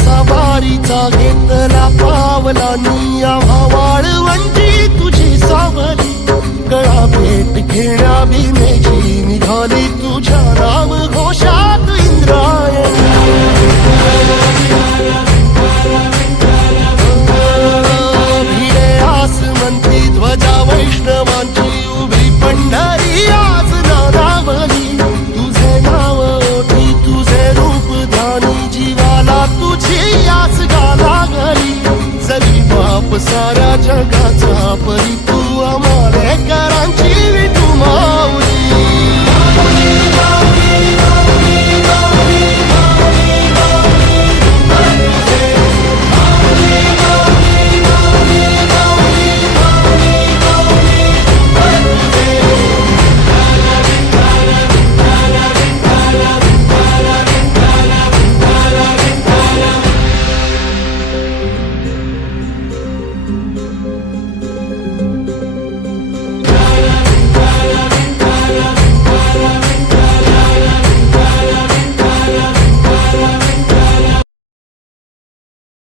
सवारीचा घेतला पावलांनी आम्हा वाळवंटी तुझी सावली गळा भेट घेण्या बिनेची निघाली तुझ्या नाम घोषात इंद्रायणी भिडे आसमंती ध्वजा वैष्णवांची उभी पंढरी आज नानावली तुझे नाव ओठी तुझे रूप ध्यानी जीवाला तुझी आस गाला गली जरी बाप साऱ्या जगाचा परी तू आम्हाले करांची विठू